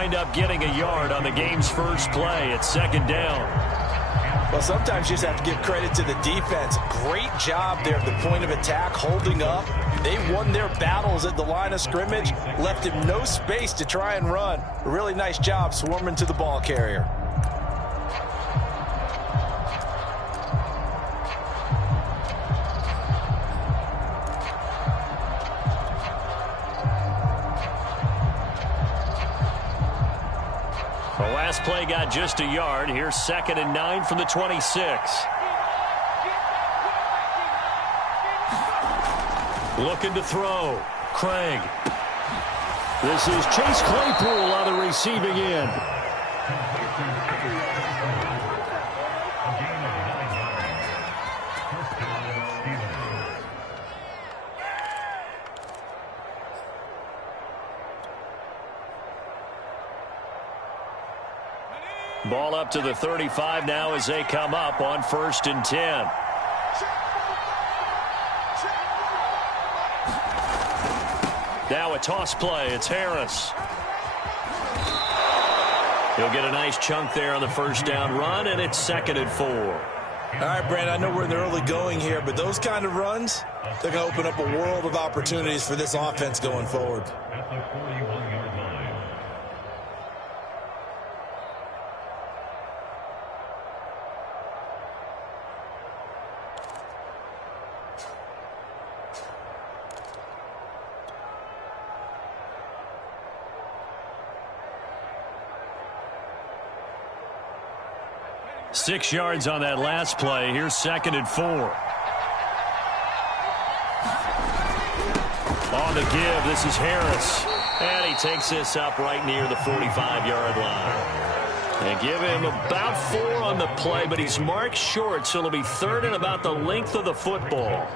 wind up getting a yard on the game's first play. It's second down. Well, sometimes you just have to give credit to the defense. Great job there at the point of attack, holding up. They won their battles at the line of scrimmage, left him no space to try and run. A really nice job swarming to the ball carrier. The last play got just a yard. Here's 2nd and 9 from the 26. Looking to throw. Craig. This is Chase Claypool on the receiving end. Ball up to the 35 now as they come up on 1st and 10. Now a toss play. It's Harris. He'll get a nice chunk there on the first down run, and it's 2nd and 4. All right, Brandon, I know we're in the early going here, but those kind of runs, they're going to open up a world of opportunities for this offense going forward. At the 41-yard line. 6 yards on that last play. Here's 2nd and 4. On the give, this is Harris. And he takes this up right near the 45-yard line. And give him about 4 on the play, but he's marked short, so it'll be 3rd and about the length of the football.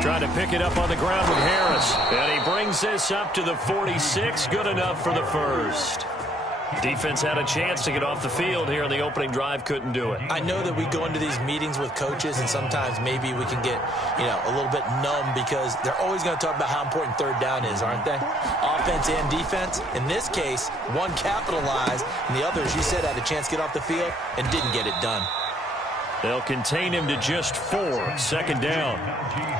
Trying to pick it up on the ground with Harris. And he brings this up to the 46. Good enough for the first. Defense had a chance to get off the field here on the opening drive. Couldn't do it. I know that we go into these meetings with coaches, and sometimes maybe we can get, a little bit numb because they're always going to talk about how important 3rd down is, aren't they? Offense and defense. In this case, one capitalized, and the other, as you said, had a chance to get off the field and didn't get it done. They'll contain him to just 4. 2nd down.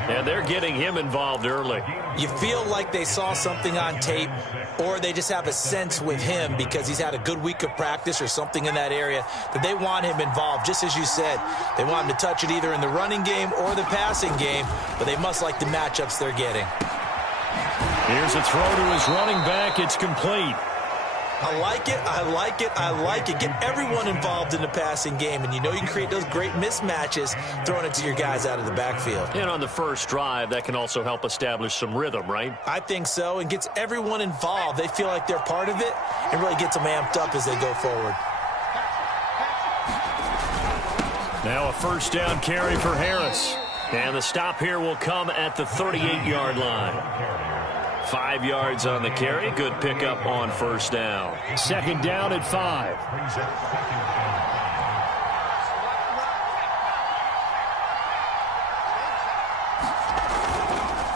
And they're getting him involved early. You feel like they saw something on tape, or they just have a sense with him because he's had a good week of practice or something in that area that they want him involved. Just as you said, they want him to touch it either in the running game or the passing game, but they must like the matchups they're getting. Here's a throw to his running back. It's complete. I like it, I like it, I like it. Get everyone involved in the passing game, and you can create those great mismatches throwing it to your guys out of the backfield. And on the first drive, that can also help establish some rhythm, right? I think so, and gets everyone involved. They feel like they're part of it and really gets them amped up as they go forward. Now a first down carry for Harris. And the stop here will come at the 38-yard line. 5 yards on the carry. Good pickup on first down. 2nd down at 5.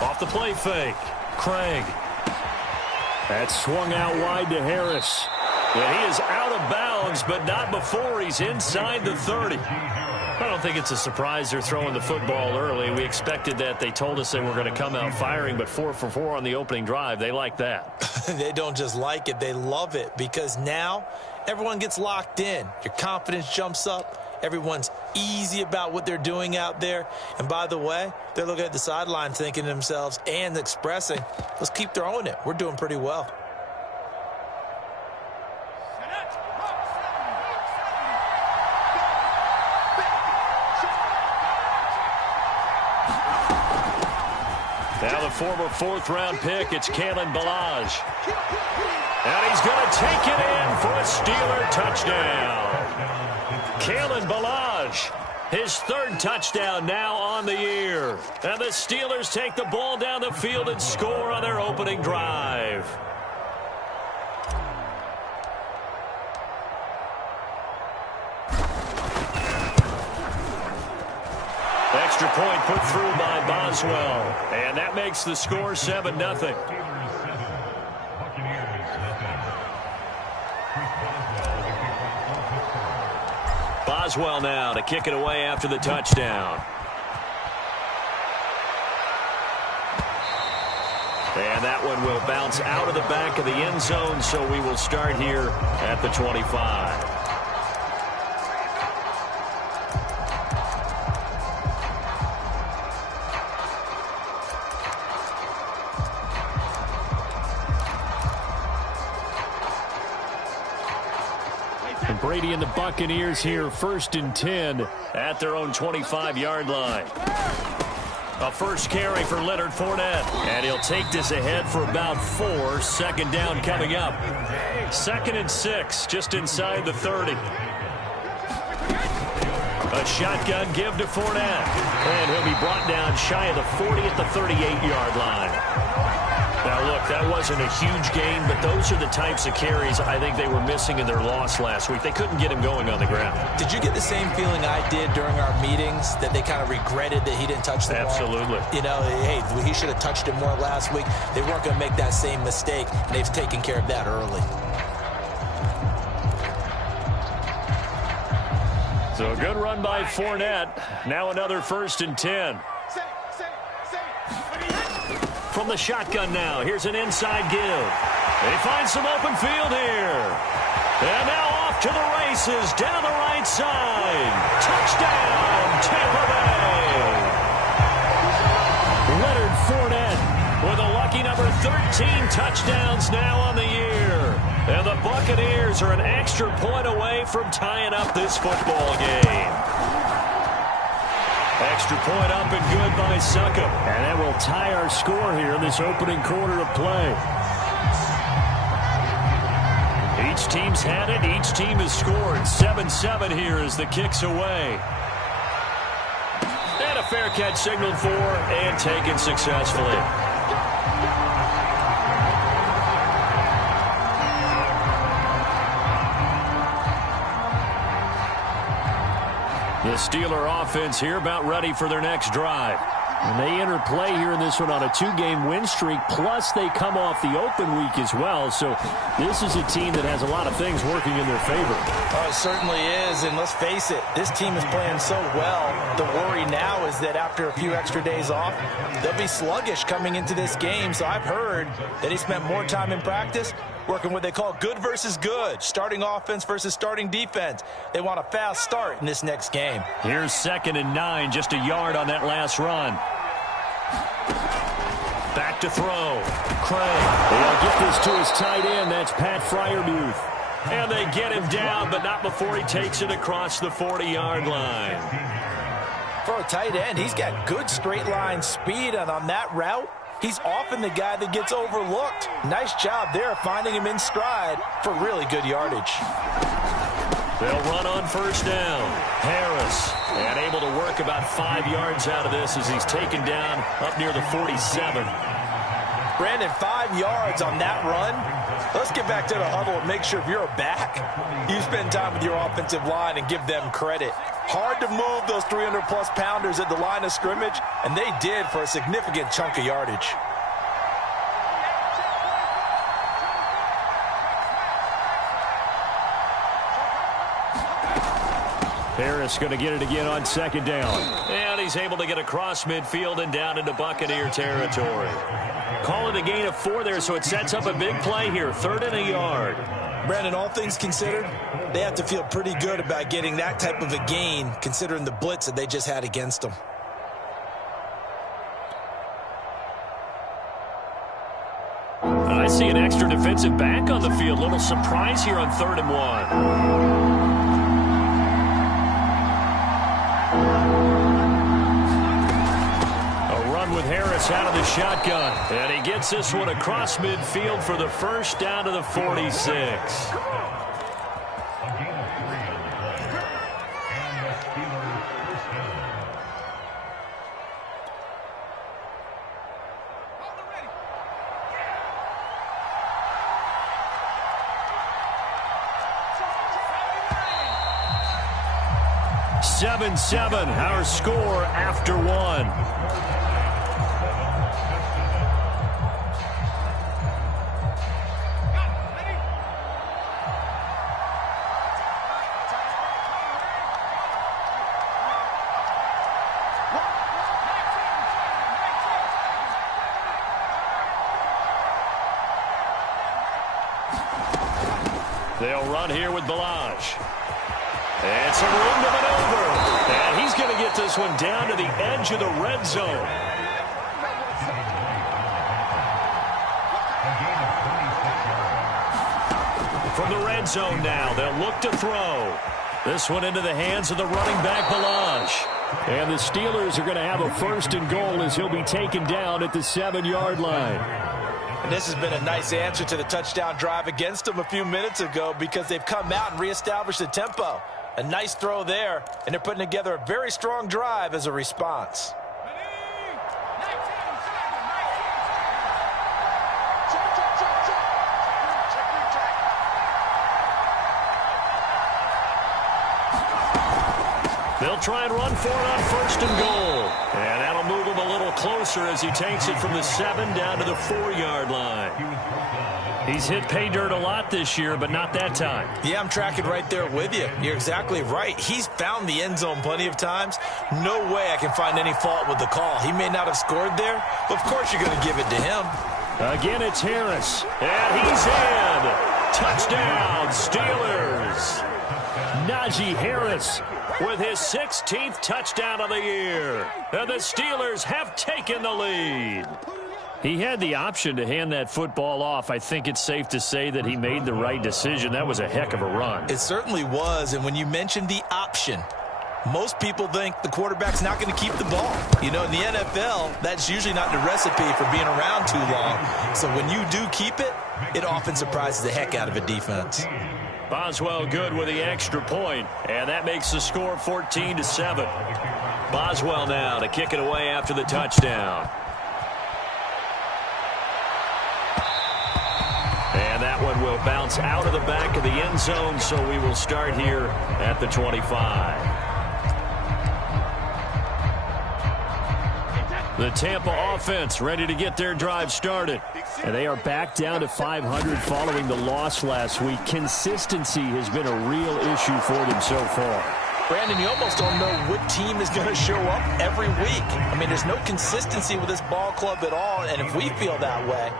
Off the play fake. Craig. That's swung out wide to Harris. And he is out of bounds, but not before he's inside the 30. I don't think it's a surprise they're throwing the football early. We expected that. They told us they were going to come out firing, but 4 for 4 on the opening drive. They like that. They don't just like it. They love it because now everyone gets locked in. Your confidence jumps up. Everyone's easy about what they're doing out there. And by the way, they're looking at the sideline thinking to themselves and expressing, let's keep throwing it. We're doing pretty well. Now the former 4th-round pick, it's Kalen Ballage. And he's going to take it in for a Steeler touchdown. Kalen Ballage, his 3rd touchdown now on the year. And the Steelers take the ball down the field and score on their opening drive. point put through by Boswell. And that makes the score 7-0. Boswell now to kick it away after the touchdown. And that one will bounce out of the back of the end zone, so we will start here at the 25. And Brady and the Buccaneers here, 1st and 10 at their own 25-yard line. A first carry for Leonard Fournette. And he'll take this ahead for about 4. Second down coming up. 2nd and 6, just inside the 30. A shotgun give to Fournette. And he'll be brought down shy of the 40 at the 38-yard line. Now, look, that wasn't a huge gain, but those are the types of carries I think they were missing in their loss last week. They couldn't get him going on the ground. Did you get the same feeling I did during our meetings, that they kind of regretted that he didn't touch the ball? Absolutely. You know, hey, he should have touched it more last week. They weren't going to make that same mistake, and they've taken care of that early. So a good run by Fournette. Now another 1st and 10. From the shotgun now, here's an inside give. They find some open field here. And now off to the races, down the right side. Touchdown, Tampa Bay. Leonard Fournette with a lucky number 13 touchdowns now on the year. And the Buccaneers are an extra point away from tying up this football game. Extra point up and good by Succop. And that will tie our score here in this opening quarter of play. Each team's had it. Each team has scored. 7-7 here as the kick's away. And a fair catch signaled for and taken successfully. The Steeler offense here about ready for their next drive. And they enter play here in this one on a 2-game win streak, plus they come off the open week as well. So this is a team that has a lot of things working in their favor. Oh, it certainly is, and let's face it, this team is playing so well. The worry now is that after a few extra days off, they'll be sluggish coming into this game. So I've heard that he spent more time in practice working what they call good versus good, starting offense versus starting defense. They want a fast start in this next game. Here's 2nd and 9, just a yard on that last run. Back to throw. Craig. They'll get this to his tight end. That's Pat Freiermuth. And they get him down, but not before he takes it across the 40-yard line. For a tight end, he's got good straight line speed, and on that route, he's often the guy that gets overlooked. Nice job there finding him in stride for really good yardage. They'll run on 1st down. Harris, and able to work about 5 yards out of this as he's taken down up near the 47. Brandon, 5 yards on that run. Let's get back to the huddle and make sure if you're back, you spend time with your offensive line and give them credit. Hard to move those 300-plus pounders at the line of scrimmage, and they did for a significant chunk of yardage. Harris going to get it again on 2nd down. And he's able to get across midfield and down into Buccaneer territory. Call it a gain of 4 there, so it sets up a big play here. 3rd and a yard. Brandon, all things considered, they have to feel pretty good about getting that type of a gain, considering the blitz that they just had against them. I see an extra defensive back on the field. Little surprise here on 3rd and 1. With Harris out of the shotgun. And he gets this one across midfield for the first down to the 46. 7-7, our score after one. They'll run here with Balaj. It's a room to maneuver. And he's going to get this one down to the edge of the red zone. From the red zone now, they'll look to throw. This one into the hands of the running back, Balaj. And the Steelers are going to have a 1st and goal as he'll be taken down at the 7-yard line. And this has been a nice answer to the touchdown drive against them a few minutes ago because they've come out and reestablished the tempo. A nice throw there, and they're putting together a very strong drive as a response. They'll try and run for it on 1st and goal. And that'll move him a little closer as he takes it from the 7 down to the 4-yard line. He's hit pay dirt a lot this year, but not that time. Yeah, I'm tracking right there with you. You're exactly right. He's found the end zone plenty of times. No way I can find any fault with the call. He may not have scored there, but of course you're going to give it to him. Again, it's Harris. And he's in. Touchdown, Steelers. Najee Harris with his 16th touchdown of the year. And the Steelers have taken the lead. He had the option to hand that football off. I think it's safe to say that he made the right decision. That was a heck of a run. It certainly was, and when you mentioned the option, most people think the quarterback's not going to keep the ball. You know, in the NFL, that's usually not the recipe for being around too long. So when you do keep it, it often surprises the heck out of a defense. Boswell good with the extra point, and that makes the score 14-7. Boswell now to kick it away after the touchdown. And that one will bounce out of the back of the end zone, so we will start here at the 25. The Tampa offense ready to get their drive started. And they are back down to 500 following the loss last week. Consistency has been a real issue for them so far. Brandon, you almost don't know what team is going to show up every week. I mean, there's no consistency with this ball club at all, and if we feel that way,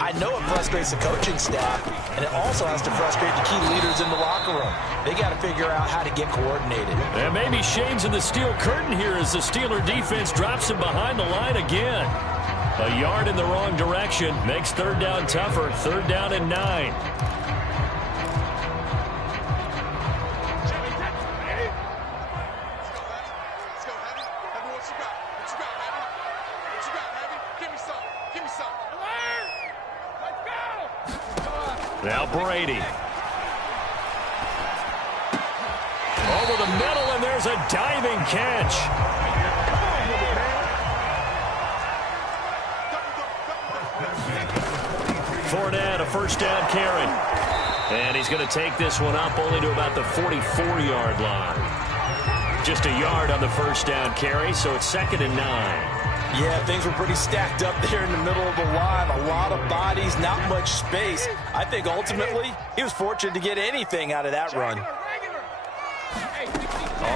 I know it frustrates the coaching staff, and it also has to frustrate the key leaders in the locker room. They got to figure out how to get coordinated. And maybe shades in the steel curtain here as the Steeler defense drops him behind the line again. A yard in the wrong direction makes 3rd down tougher. 3rd down and 9. Now Brady. Over the middle, and there's a diving catch. Fournette, a 1st down carry. And he's going to take this one up only to about the 44-yard line. Just a yard on the 1st down carry, so it's 2nd and 9. Yeah, things were pretty stacked up there in the middle of the line. A lot of bodies, not much space. I think ultimately he was fortunate to get anything out of that run.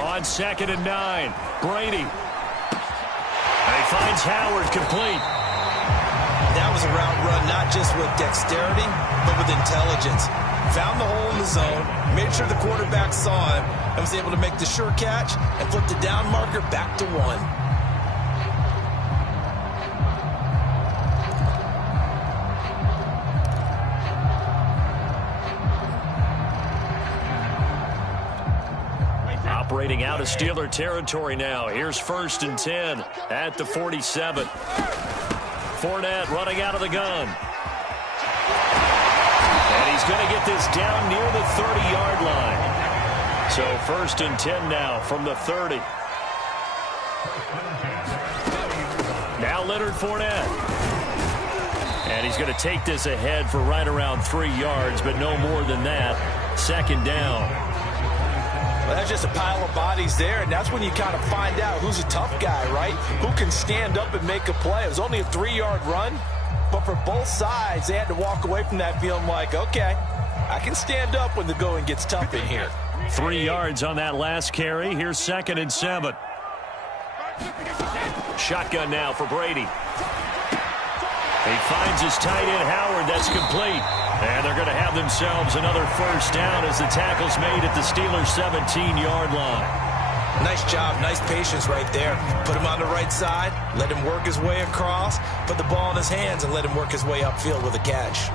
On 2nd and 9, Brady. And he finds Howard complete. That was a route run not just with dexterity, but with intelligence. Found the hole in the zone, made sure the quarterback saw him, and was able to make the sure catch and flip the down marker back to 1. Operating out of Steeler territory now. Here's 1st and 10 at the 47. Fournette running out of the gun. And he's going to get this down near the 30-yard line. So 1st and 10 now from the 30. Now Leonard Fournette. And he's going to take this ahead for right around 3 yards, but no more than that. 2nd down. Well, that's just a pile of bodies there, and that's when you kind of find out who's a tough guy, right? Who can stand up and make a play. It was only a 3-yard run, but for both sides, they had to walk away from that feeling like, okay, I can stand up when the going gets tough in here. 3 yards on that last carry. Here's 2nd and 7. Shotgun now for Brady. He finds his tight end, Howard. That's complete. And they're going to have themselves another first down as the tackle's made at the Steelers' 17-yard line. Nice job, nice patience right there. Put him on the right side, let him work his way across, put the ball in his hands, and let him work his way upfield with a catch.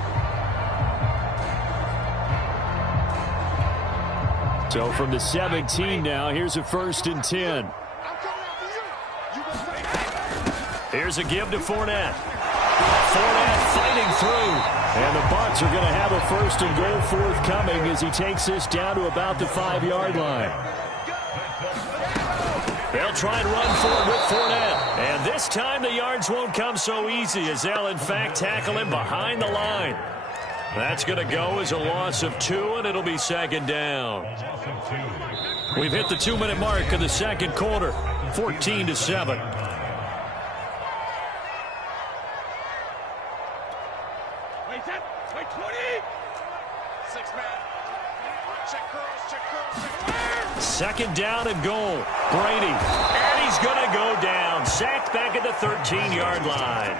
So from the 17 now, here's a 1st and 10. Here's a give to Fournette. Fournette fighting through. And the Bucs are going to have a 1st and goal forthcoming as he takes this down to about the 5-yard line. They'll try and run for it with Fournette. And this time the yards won't come so easy as they'll, in fact, tackle him behind the line. That's going to go as a loss of 2, and it'll be 2nd down. We've hit the 2-minute mark of the 2nd quarter, 14-7. Second down and goal. Brady. And he's going to go down. Sacked back at the 13-yard line.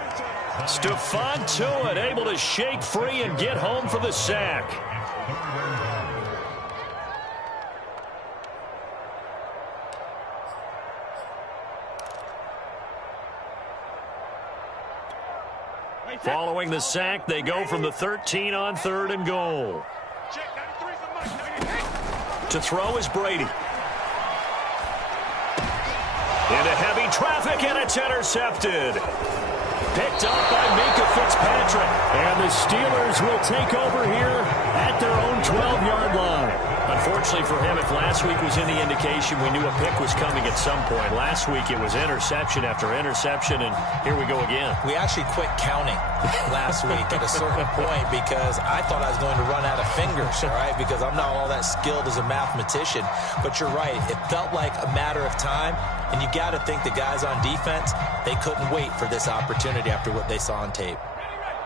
Stephon Tuitt able to shake free and get home for the sack. Following the sack, they go from the 13 on 3rd and goal. To throw is Brady. Into heavy traffic, and it's intercepted. Picked up by Minkah Fitzpatrick. And the Steelers will take over here at their own 12-yard line. Unfortunately for him, if last week was any indication, we knew a pick was coming at some point. Last week it was interception after interception, and here we go again. We actually quit counting last week at a certain point because I thought I was going to run out of fingers, all right, because I'm not all that skilled as a mathematician. But you're right. It felt like a matter of time, and you got to think the guys on defense, they couldn't wait for this opportunity after what they saw on tape.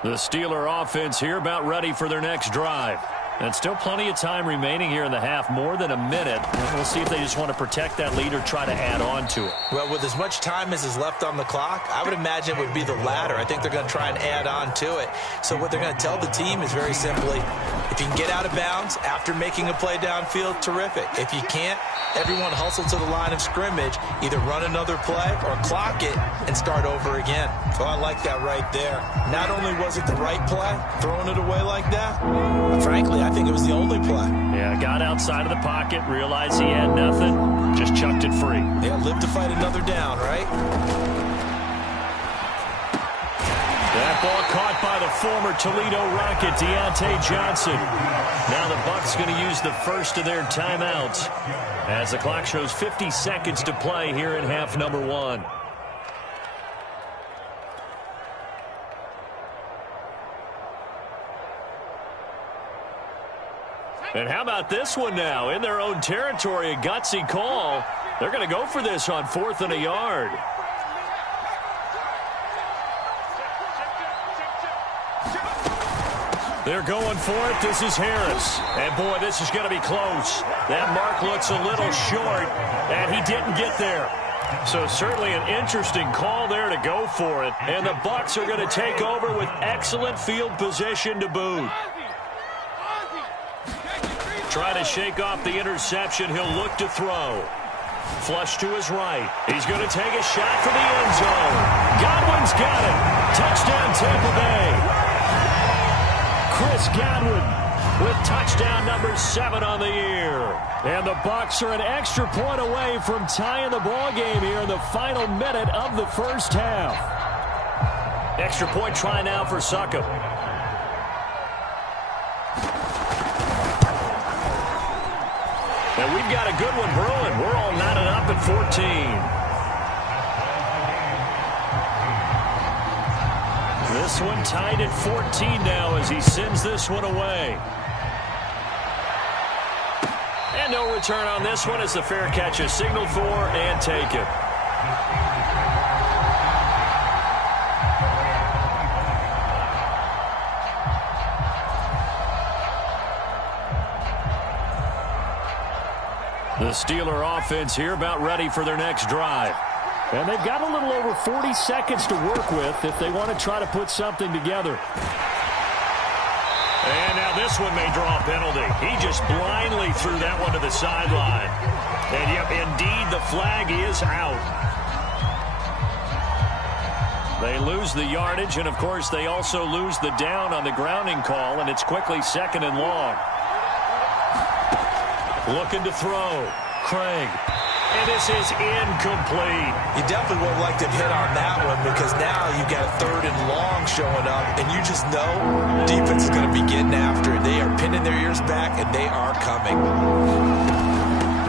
The Steeler offense here about ready for their next drive. And still plenty of time remaining here in the half, more than a minute. We'll see if they just want to protect that lead or try to add on to it. Well, with as much time as is left on the clock, I would imagine it would be the latter. I think they're going to try and add on to it. So what they're going to tell the team is very simply, if you can get out of bounds after making a play downfield, terrific. If you can't, everyone hustle to the line of scrimmage, either run another play or clock it and start over again. So I like that right there. Not only was it the right play, throwing it away like that, but frankly, I think it was the only play. Yeah, got outside of the pocket, realized he had nothing, just chucked it free. Yeah, live to fight another down, right? That ball caught by the former Toledo Rocket, Deontay Johnson. Now the Bucs going to use the first of their timeouts as the clock shows 50 seconds to play here in half number 1. And how about this one now? In their own territory, a gutsy call. They're going to go for this on 4th and a yard. They're going for it. This is Harris. And, boy, this is going to be close. That mark looks a little short, and he didn't get there. So certainly an interesting call there to go for it. And the Bucs are going to take over with excellent field position to boot. Try to shake off the interception. He'll look to throw. Flush to his right. He's going to take a shot for the end zone. Godwin's got it. Touchdown, Tampa Bay. Chris Godwin with touchdown number 7 on the year. And the Bucs are an extra point away from tying the ball game here in the final minute of the first half. Extra point try now for Succop. And we've got a good one brewing. We're all knotted up at 14. This one tied at 14 now as he sends this one away. And And no return on this one as the fair catch is signaled for and taken. The Steeler offense here about ready for their next drive. And they've got a little over 40 seconds to work with if they want to try to put something together. And now this one may draw a penalty. He just blindly threw that one to the sideline. And yep, indeed, the flag is out. They lose the yardage, and of course they also lose the down on the grounding call, and it's quickly 2nd and long. Looking to throw. Craig. And this is incomplete. You definitely would have liked to hit on that one because now you've got a 3rd and long showing up, and you just know defense is going to be getting after it. They are pinning their ears back, and they are coming.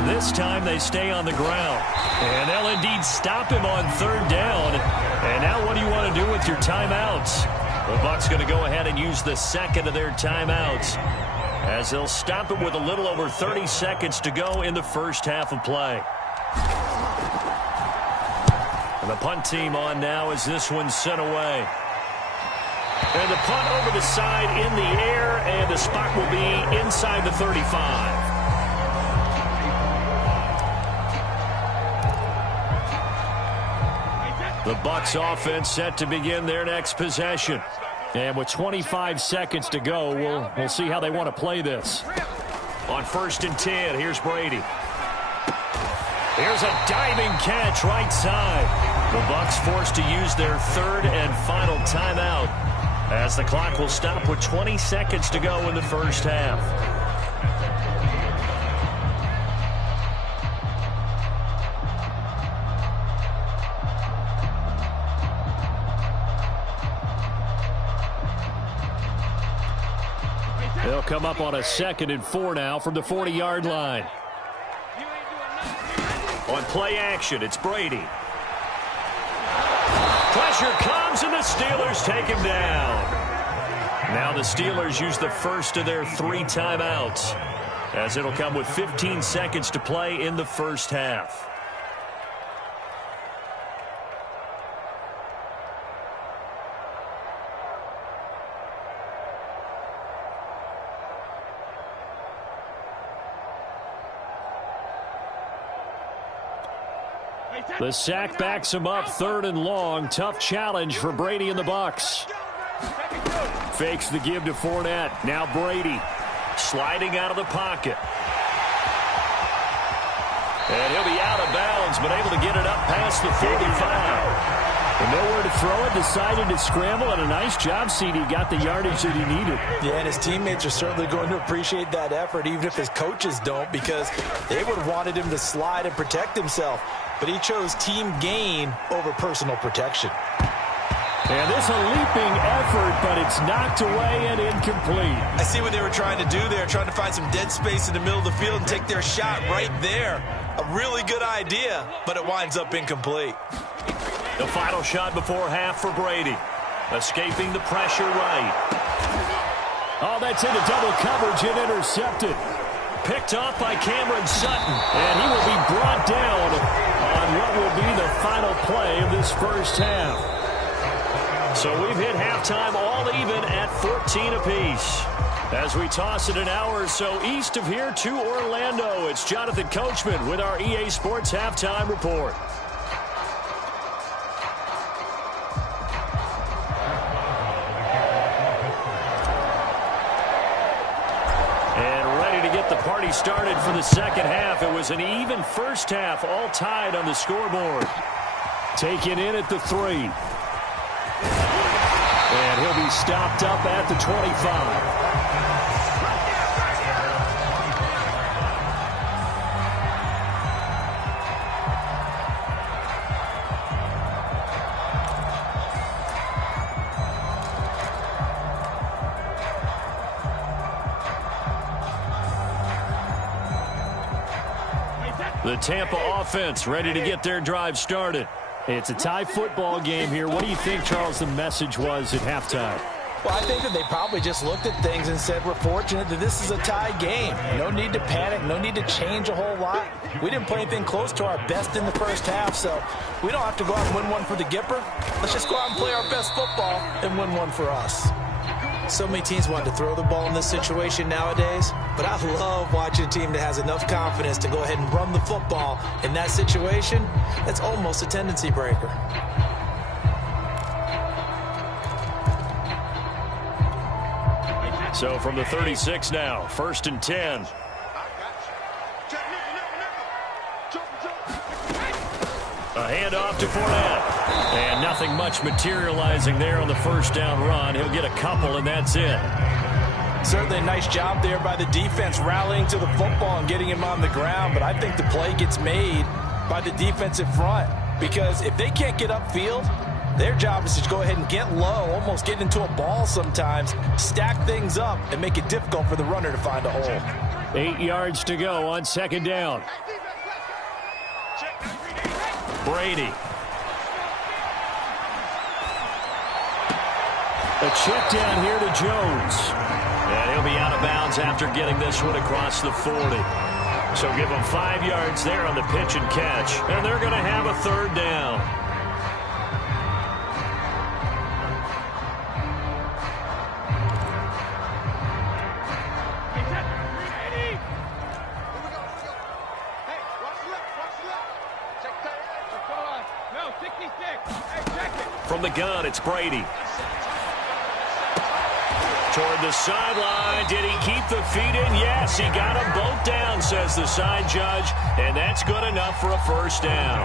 This time they stay on the ground. And they'll indeed stop him on 3rd down. And now what do you want to do with your timeouts? The Bucs going to go ahead and use the 2nd of their timeouts, as they'll stop it with a little over 30 seconds to go in the first half of play. And the punt team on now as this one's sent away. And the punt over the side in the air, and the spot will be inside the 35. The Bucs offense set to begin their next possession. And with 25 seconds to go, we'll see how they want to play this. On 1st and 10, here's Brady. Here's a diving catch right side. The Bucs forced to use their 3rd and final timeout, as the clock will stop with 20 seconds to go in the first half. They'll come up on a 2nd and 4 now from the 40-yard line. On play action, it's Brady. Pressure comes, and the Steelers take him down. Now the Steelers use the first of their 3 timeouts, as it'll come with 15 seconds to play in the first half. The sack backs him up, 3rd and long. Tough challenge for Brady and the Bucs. Fakes the give to Fournette. Now Brady sliding out of the pocket. And he'll be out of bounds, but able to get it up past the 45. And nowhere to throw it, decided to scramble, and a nice job, CD. Got the yardage that he needed. Yeah, and his teammates are certainly going to appreciate that effort, even if his coaches don't, because they would have wanted him to slide and protect himself. But he chose team gain over personal protection. And this a leaping effort, but it's knocked away and incomplete. I see what they were trying to do there, trying to find some dead space in the middle of the field and take their shot right there. A really good idea, but it winds up incomplete. The final shot before half for Brady. Escaping the pressure right. Oh, that's into double coverage and intercepted. Picked off by Cameron Sutton. And he will be brought down on what will be the final play of this first half. So we've hit halftime all even at 14 apiece. As we toss it an hour or so east of here to Orlando, it's Jonathan Coachman with our EA Sports Halftime Report. The party started for the second half. It was an even first half, all tied on the scoreboard. Taken in at the 3. And he'll be stopped up at the 25. The Tampa offense ready to get their drive started. It's a tie football game here. What do you think, Charles, the message was at halftime? Well, I think that they probably just looked at things and said, we're fortunate that this is a tie game. No need to panic, no need to change a whole lot. We didn't play anything close to our best in the first half, so we don't have to go out and win one for the Gipper. Let's just go out and play our best football and win one for us. So many teams want to throw the ball in this situation nowadays, but I love watching a team that has enough confidence to go ahead and run the football. In that situation, that's almost a tendency breaker. So from the 36 now, 1st and 10. A handoff to Fournette. And nothing much materializing there on the first down run. He'll get a couple, and that's it. Certainly a nice job there by the defense rallying to the football and getting him on the ground, but I think the play gets made by the defensive front because if they can't get upfield, their job is to go ahead and get low, almost get into a ball sometimes, stack things up, and make it difficult for the runner to find a hole. 8 yards to go on 2nd down. Brady. A check down here to Jones. And he'll be out of bounds after getting this one across the 40. So give them 5 yards there on the pitch and catch. And they're going to have a 3rd down. From the gun, it's Brady. Toward the sideline. Did he keep the feet in? Yes, he got them both down, says the side judge. And that's good enough for a 1st down.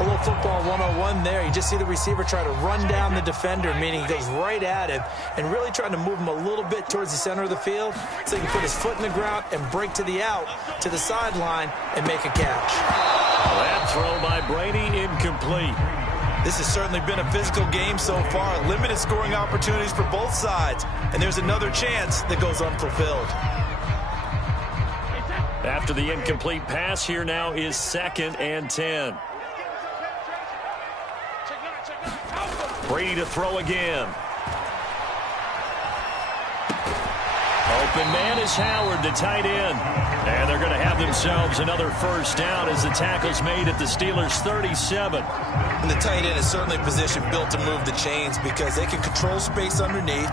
A little football 101 there. You just see the receiver try to run down the defender, meaning he goes right at him and really trying to move him a little bit towards the center of the field so he can put his foot in the ground and break to the out, to the sideline, and make a catch. That throw by Brady incomplete. This has certainly been a physical game so far. Limited scoring opportunities for both sides. And there's another chance that goes unfulfilled. After the incomplete pass, here now is 2nd and 10. Brady to throw again. Open man is Howard, the tight end. And they're going to have themselves another 1st down as the tackle's made at the Steelers' 37. And the tight end is certainly a position built to move the chains because they can control space underneath.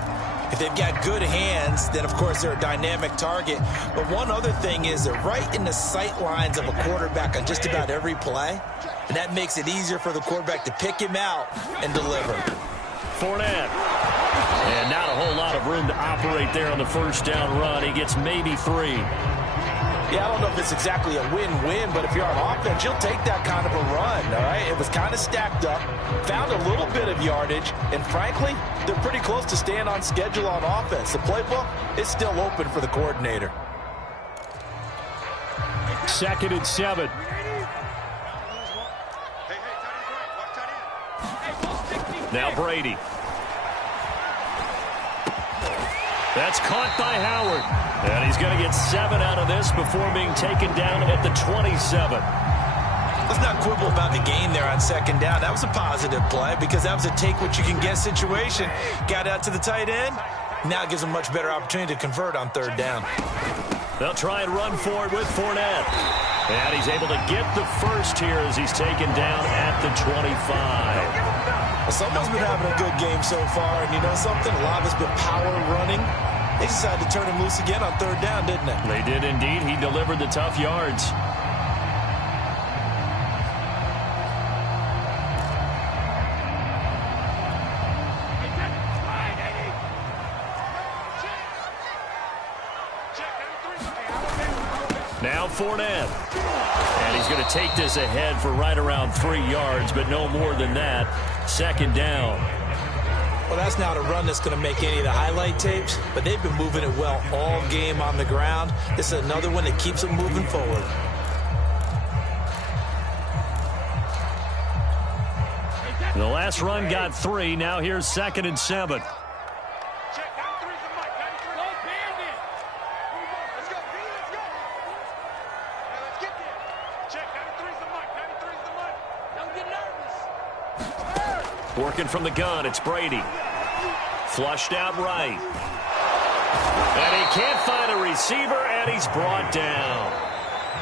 If they've got good hands, then, of course, they're a dynamic target. But one other thing is they're right in the sight lines of a quarterback on just about every play. And that makes it easier for the quarterback to pick him out and deliver. Fournette. And not a whole lot of room to operate there on the 1st down run. He gets maybe 3. Yeah, I don't know if it's exactly a win-win, but if you're on offense, you'll take that kind of a run, all right? It was kind of stacked up, found a little bit of yardage, and frankly, they're pretty close to staying on schedule on offense. The playbook is still open for the coordinator. 2nd and 7. Now Brady. That's caught by Howard. And he's going to get 7 out of this before being taken down at the 27. Let's not quibble about the gain there on 2nd down. That was a positive play because that was a take-what-you-can-get situation. Got out to the tight end. Now it gives them a much better opportunity to convert on 3rd down. They'll try and run for it with Fournette. And he's able to get the 1st here as he's taken down at the 25. Well, someone's been having a good game so far, and you know something? A lot of it's been power running. They decided to turn him loose again on 3rd down, didn't they? They did indeed. He delivered the tough yards. Now Fournette. And he's going to take this ahead for right around 3 yards, but no more than that. 2nd down. Well, that's not a run that's going to make any of the highlight tapes, but they've been moving it well all game on the ground. This is another one that keeps them moving forward. The last run got 3. Now here's 2nd and 7. Working from the gun, it's Brady. Flushed out right. And he can't find a receiver, and he's brought down.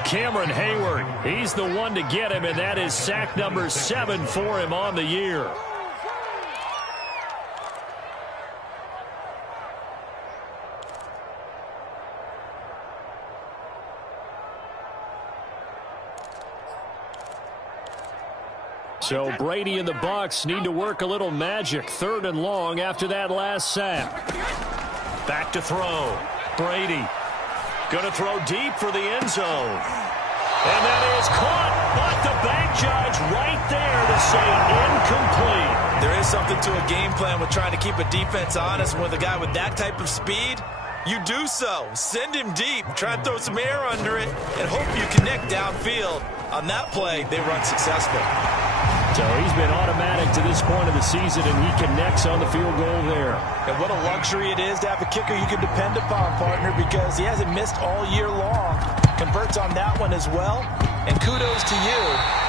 Cameron Hayward, he's the one to get him, and that is sack number 7 for him on the year. So Brady and the Bucs need to work a little magic. 3rd and long after that last sack. Back to throw. Brady going to throw deep for the end zone. And that is caught, but the bank judge right there to say incomplete. There is something to a game plan with trying to keep a defense honest. With a guy with that type of speed, you do so. Send him deep, try and throw some air under it, and hope you connect downfield. On that play, they run successful. So he's been automatic to this point of the season, and he connects on the field goal there. And what a luxury it is to have a kicker you can depend upon, partner, because he hasn't missed all year long. Converts on that one as well. And kudos to you.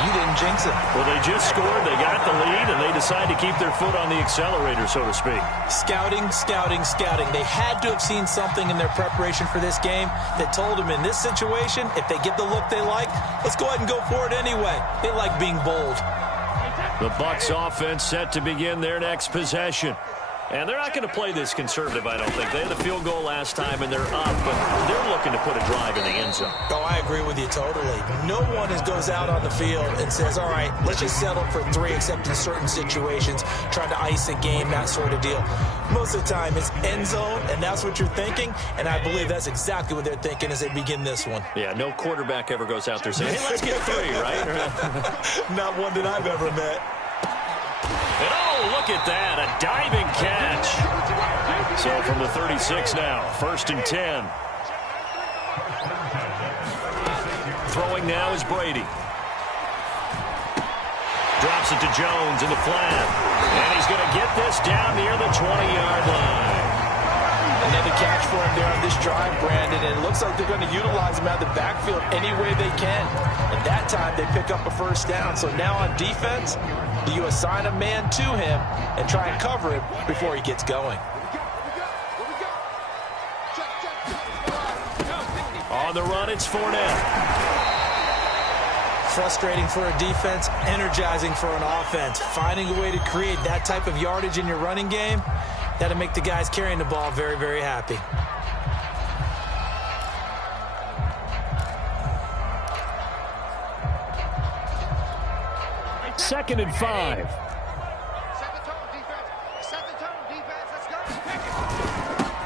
You didn't jinx it. Well, they just scored, they got the lead, and they decide to keep their foot on the accelerator, so to speak. Scouting, scouting, scouting. They had to have seen something in their preparation for this game that told them in this situation, if they get the look they like, let's go ahead and go for it anyway. They like being bold. The Bucs offense set to begin their next possession. And they're not going to play this conservative, I don't think. They had the field goal last time, and they're up, but they're looking to put a drive in the end zone. Oh, I agree with you totally. No one goes out on the field and says, all right, let's just settle for 3, except in certain situations, trying to ice a game, that sort of deal. Most of the time, it's end zone, and that's what you're thinking, and I believe that's exactly what they're thinking as they begin this one. Yeah, no quarterback ever goes out there saying, hey, let's get 3, right? Not one that I've ever met. And oh, look at that, a diving catch. So from the 36 now, 1st and 10. Throwing now is Brady. Drops it to Jones in the flat. And he's going to get this down near the 20-yard line. Another catch for him there on this drive, Brandon, and it looks like they're going to utilize him out of the backfield any way they can. And that time, they pick up a 1st down. So now on defense, do you assign a man to him and try and cover him before he gets going? On the run, it's Fournette. Frustrating for a defense, energizing for an offense. Finding a way to create that type of yardage in your running game, that'll make the guys carrying the ball very, very happy. Second and 5.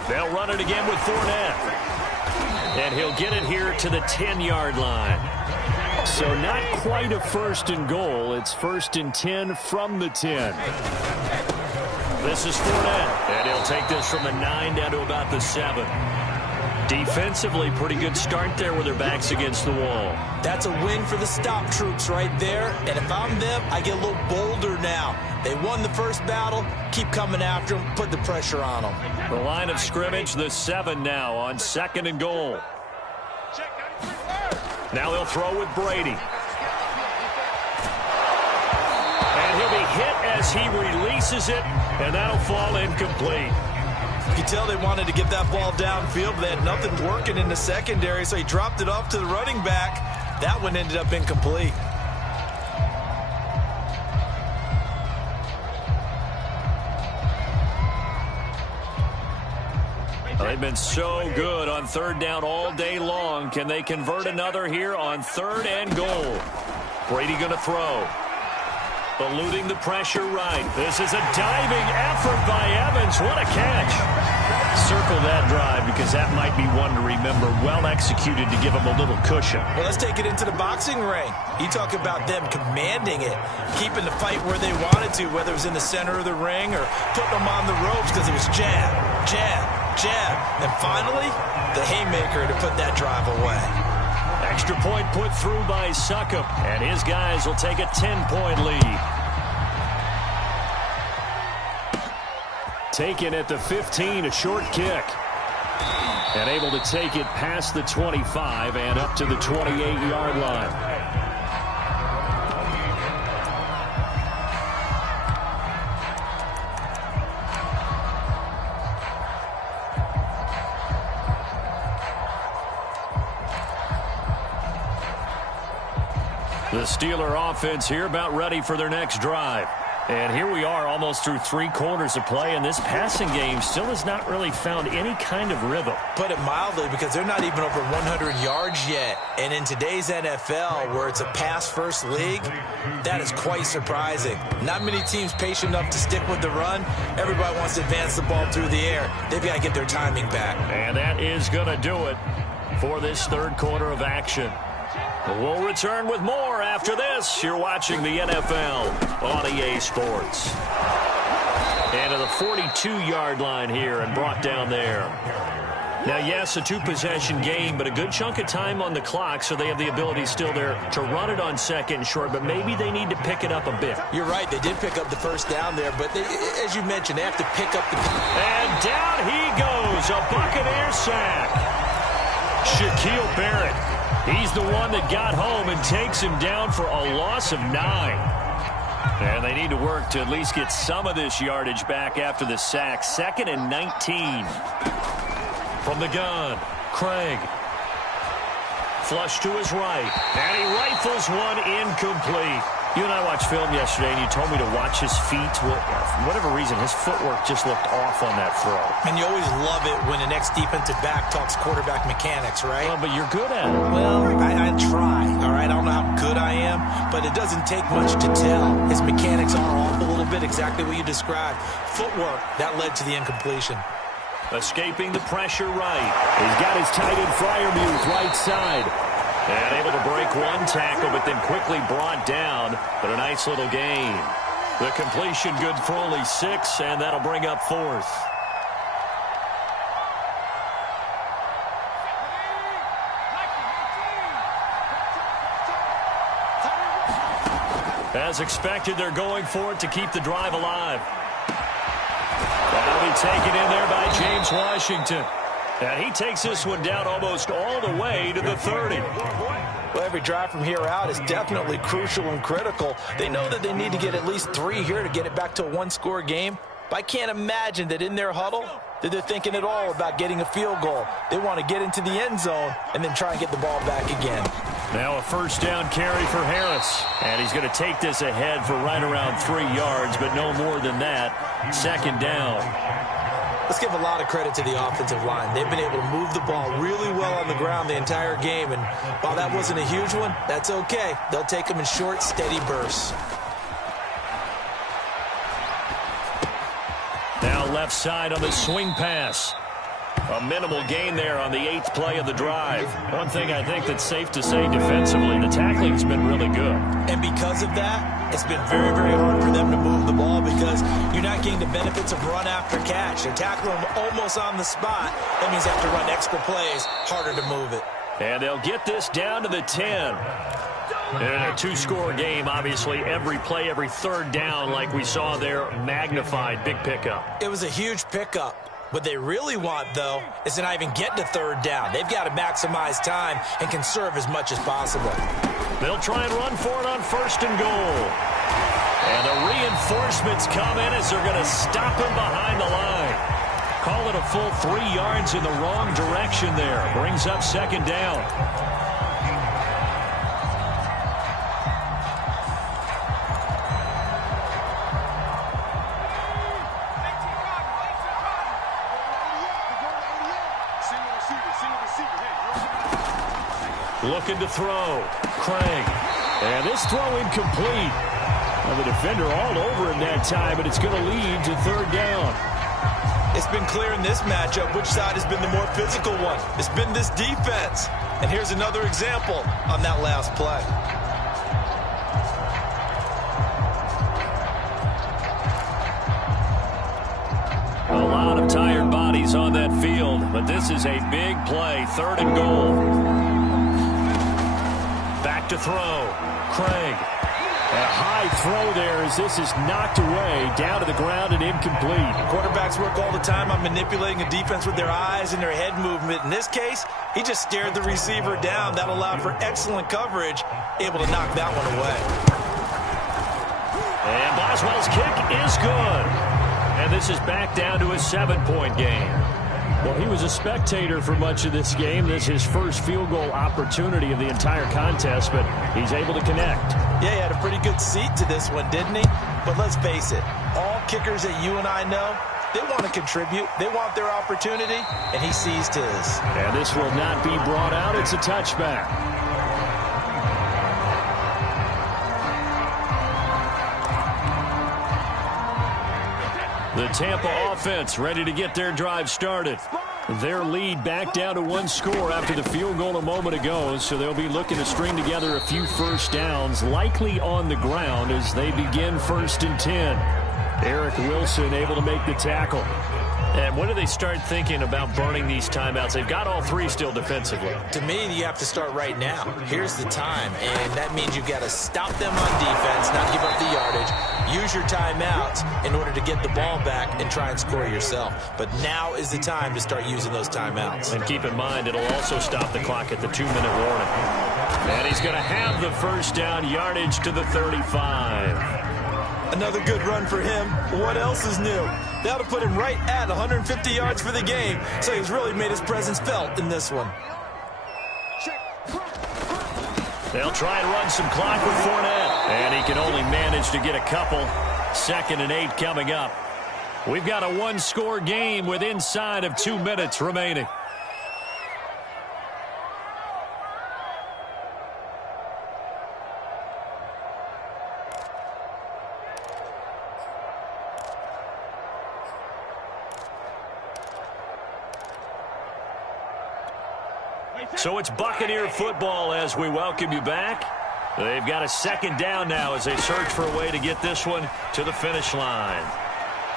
They'll run it again with Fournette. And he'll get it here to the 10-yard line. So not quite a 1st and goal. It's 1st and 10 from the 10. This is Fournette. And he'll take this from the 9 down to about the 7. Defensively, pretty good start there with their backs against the wall. That's a win for the stop troops right there. And if I'm them, I get a little bolder now. They won the first battle. Keep coming after them. Put the pressure on them. The line of scrimmage, the 7 now on 2nd and goal. Now they'll throw with Brady. And he'll be hit as he releases it, and that'll fall incomplete. You can tell they wanted to get that ball downfield, but they had nothing working in the secondary, so he dropped it off to the running back. That one ended up incomplete. They've been so good on 3rd down all day long. Can they convert another here on 3rd and goal? Brady going to throw. Eluding the pressure right. This is a diving effort by Evans. What a catch. Circle that drive because that might be one to remember. Well executed to give him a little cushion. Well, let's take it into the boxing ring. You talk about them commanding it, keeping the fight where they wanted to, whether it was in the center of the ring or putting them on the ropes because it was jab, jab, jab. And finally, the haymaker to put that drive away. Extra point put through by Succop, and his guys will take a 10-point lead. Taken at the 15, a short kick. And able to take it past the 25 and up to the 28-yard line. The Steeler offense here about ready for their next drive. And here we are almost through 3 quarters of play, and this passing game still has not really found any kind of rhythm. Put it mildly, because they're not even over 100 yards yet. And in today's NFL, where it's a pass-first league, that is quite surprising. Not many teams patient enough to stick with the run. Everybody wants to advance the ball through the air. They've got to get their timing back. And that is going to do it for this 3rd quarter of action. We'll return with more after this. You're watching the NFL on EA Sports. And to the 42-yard line here and brought down there. Now, yes, a 2-possession game, but a good chunk of time on the clock, so they have the ability still there to run it on 2nd and short, but maybe they need to pick it up a bit. You're right. They did pick up the first down there, but as you mentioned, they have to pick up the... And down he goes, a Buccaneer sack. Shaquille Barrett. He's the one that got home and takes him down for a loss of 9. And they need to work to at least get some of this yardage back after the sack. 2nd and 19. From the gun, Craig. Flush to his right. And he rifles one incomplete. You and I watched film yesterday, and you told me to watch his feet. Well, for whatever reason, his footwork just looked off on that throw. And you always love it when the next defensive back talks quarterback mechanics, right? Well, but you're good at it. Well, I try, all right? I don't know how good I am, but it doesn't take much to tell. His mechanics are off a little bit, exactly what you described. Footwork, that led to the incompletion. Escaping the pressure right. He's got his tight end Freiermuth right side. And able to break one tackle, but then quickly brought down. But a nice little gain. The completion good for only 6, and that'll bring up 4th. As expected, they're going for it to keep the drive alive. That'll be taken in there by James Washington. And he takes this one down almost all the way to the 30. Well, every drive from here out is definitely crucial and critical. They know that they need to get at least 3 here to get it back to a 1-score game. But I can't imagine that in their huddle that they're thinking at all about getting a field goal. They want to get into the end zone and then try and get the ball back again. Now a 1st down carry for Harris. And he's going to take this ahead for right around 3 yards, but no more than that. 2nd down. Let's give a lot of credit to the offensive line. They've been able to move the ball really well on the ground the entire game. And while that wasn't a huge one, that's okay. They'll take them in short, steady bursts. Now left side on the swing pass. A minimal gain there on the 8th play of the drive. One thing I think that's safe to say defensively, the tackling's been really good. And because of that, it's been very, very hard for them to move the ball because you're not getting the benefits of run after catch. They're tackling them almost on the spot. That means they have to run extra plays, harder to move it. And they'll get this down to the 10. In a 2-score game, obviously, every play, every 3rd down, like we saw there, magnified, big pickup. It was a huge pickup. What they really want, though, is to not even get to 3rd down. They've got to maximize time and conserve as much as possible. They'll try and run for it on 1st and goal. And the reinforcements come in as they're going to stop him behind the line. Call it a full 3 yards in the wrong direction there. Brings up 2nd down. Looking to throw. Craig. And this throw incomplete. Well, the defender all over him that time, but it's going to lead to 3rd down. It's been clear in this matchup which side has been the more physical one. It's been this defense. And here's another example on that last play. A lot of tired bodies on that field, but this is a big play. 3rd and goal. Back to throw. Craig. A high throw there as this is knocked away, down to the ground and incomplete. Quarterbacks work all the time on manipulating a defense with their eyes and their head movement. In this case, he just stared the receiver down. That allowed for excellent coverage, able to knock that one away. And Boswell's kick is good. And this is back down to a 7-point game. Well, he was a spectator for much of this game. This is his first field goal opportunity of the entire contest, but he's able to connect. Yeah, he had a pretty good seat to this one, didn't he? But let's face it, all kickers that you and I know, they want to contribute. They want their opportunity, and he seized his. And this will not be brought out. It's a touchback. The Tampa offense ready to get their drive started. Their lead back down to one score after the field goal a moment ago, so they'll be looking to string together a few first downs, likely on the ground as they begin 1st and 10. Eric Wilson able to make the tackle. And when do they start thinking about burning these timeouts? They've got all three still defensively. To me, you have to start right now. Here's the time, and that means you've got to stop them on defense, not give up the yardage, use your timeouts in order to get the ball back and try and score yourself. But now is the time to start using those timeouts. And keep in mind, it'll also stop the clock at the 2-minute warning. And he's going to have the first down, yardage to the 35. Another good run for him. What else is new? That'll put him right at 150 yards for the game, so he's really made his presence felt in this one. They'll try and run some clock with Fournette, and he can only manage to get a couple. 2nd and 8 coming up. We've got a one-score game with inside of 2 minutes remaining. So it's Buccaneer football as we welcome you back. They've got a 2nd down now as they search for a way to get this one to the finish line.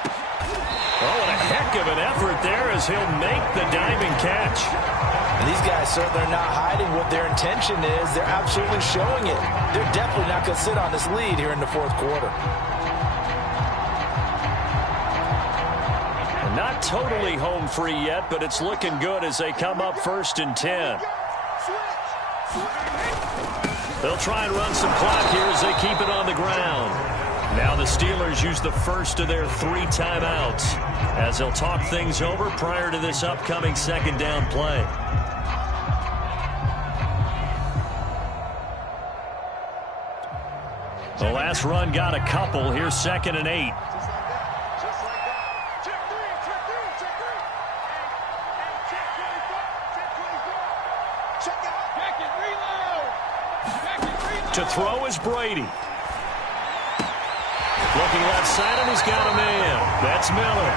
Oh, what a heck of an effort there as he'll make the diving catch. And these guys certainly are not hiding what their intention is. They're absolutely showing it. They're definitely not going to sit on this lead here in the 4th quarter. Not totally home free yet, but it's looking good as they come up 1st and 10. They'll try and run some clock here as they keep it on the ground. Now the Steelers use the first of their 3 timeouts as they'll talk things over prior to this upcoming 2nd down play. The last run got a couple. Here's 2nd and 8. To throw is Brady. Looking left side, and he's got a man. That's Miller.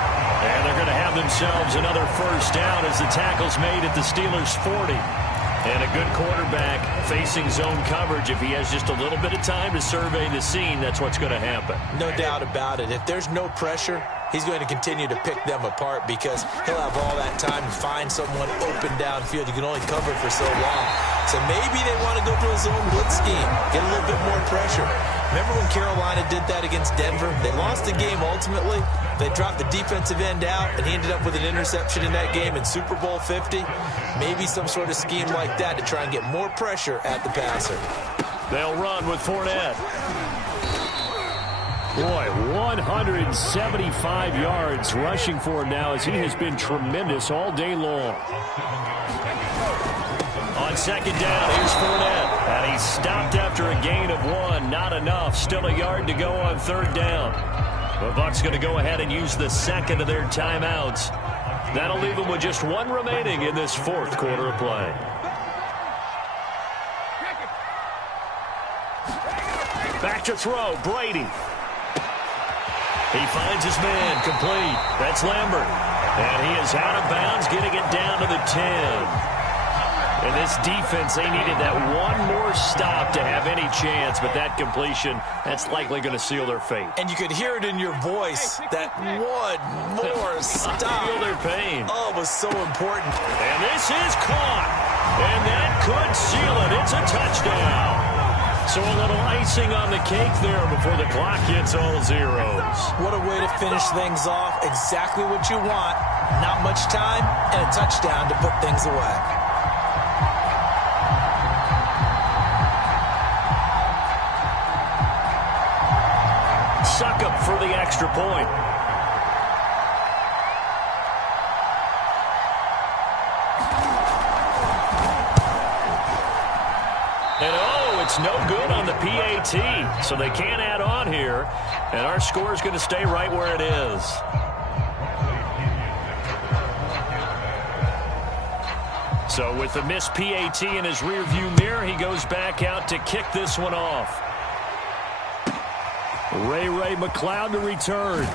And they're going to have themselves another first down as the tackle's made at the Steelers' 40. And a good quarterback facing zone coverage. If he has just a little bit of time to survey the scene, that's what's going to happen. No doubt about it. If there's no pressure, he's going to continue to pick them apart because he'll have all that time to find someone open downfield. You can only cover for so long. So maybe they want to go to a zone blitz scheme, get a little bit more pressure. Remember when Carolina did that against Denver? They lost the game ultimately. They dropped the defensive end out, and he ended up with an interception in that game in Super Bowl 50. Maybe some sort of scheme like that to try and get more pressure at the passer. They'll run with Fournette. Boy, 175 yards rushing for him now as he has been tremendous all day long. On 2nd down, here's Fournette. And he's stopped after a gain of 1. Not enough. Still a yard to go on 3rd down. The Bucs going to go ahead and use the 2nd of their timeouts. That'll leave them with just 1 remaining in this 4th quarter of play. Back to throw, Brady. He finds his man, complete. That's Lambert. And he is out of bounds, getting it down to the 10. And this defense, they needed that one more stop to have any chance, but that completion, that's likely going to seal their fate. And you could hear it in your voice, that one more stop. Feel their pain. Oh, it was so important. And this is caught. And that could seal it. It's a touchdown. So a little icing on the cake there before the clock hits all zeros. What a way to finish things off. Exactly what you want. Not much time and a touchdown to put things away. Suck up for the extra point. It's no good on the PAT, so they can't add on here, and our score is going to stay right where it is. So with the missed PAT in his rearview mirror, he goes back out to kick this one off. Ray McCloud to return.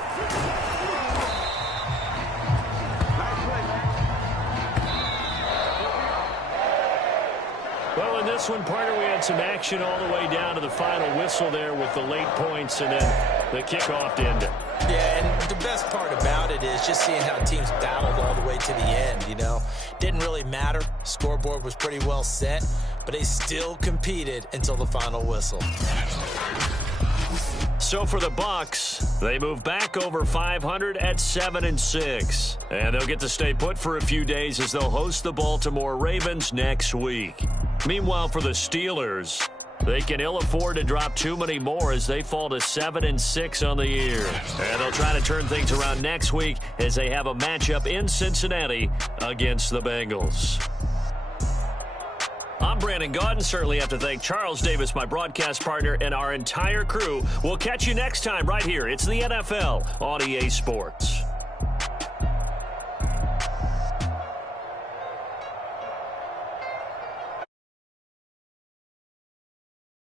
Well, in this one, partner, we had some action all the way down to the final whistle there with the late points and then the kickoff to end it. Yeah, and the best part about it is just seeing how teams battled all the way to the end, you know. Didn't really matter. Scoreboard was pretty well set, but they still competed until the final whistle. So for the Bucks, they move back over 500 at 7-6. And they'll get to stay put for a few days as they'll host the Baltimore Ravens next week. Meanwhile, for the Steelers, they can ill afford to drop too many more as they fall to 7-6 on the year. And they'll try to turn things around next week as they have a matchup in Cincinnati against the Bengals. I'm Brandon Gaudin. Certainly have to thank Charles Davis, my broadcast partner, and our entire crew. We'll catch you next time right here. It's the NFL on EA Sports.